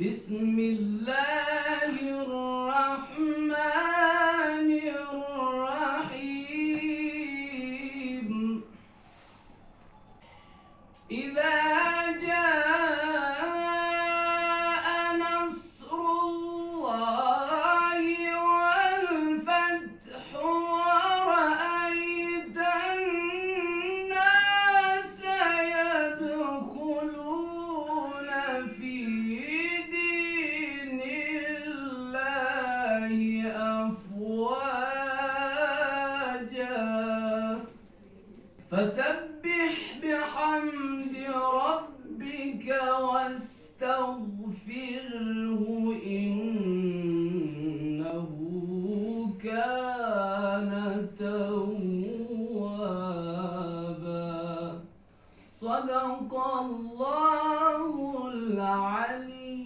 بسم الله الرحمن الرحيم إذا جاء نصر الله والفتح ورأيت الناس يدخلون في دين الله أفواجا فسبح بحمد ربك واستغفره إنه كان توابا صدق الله العلي.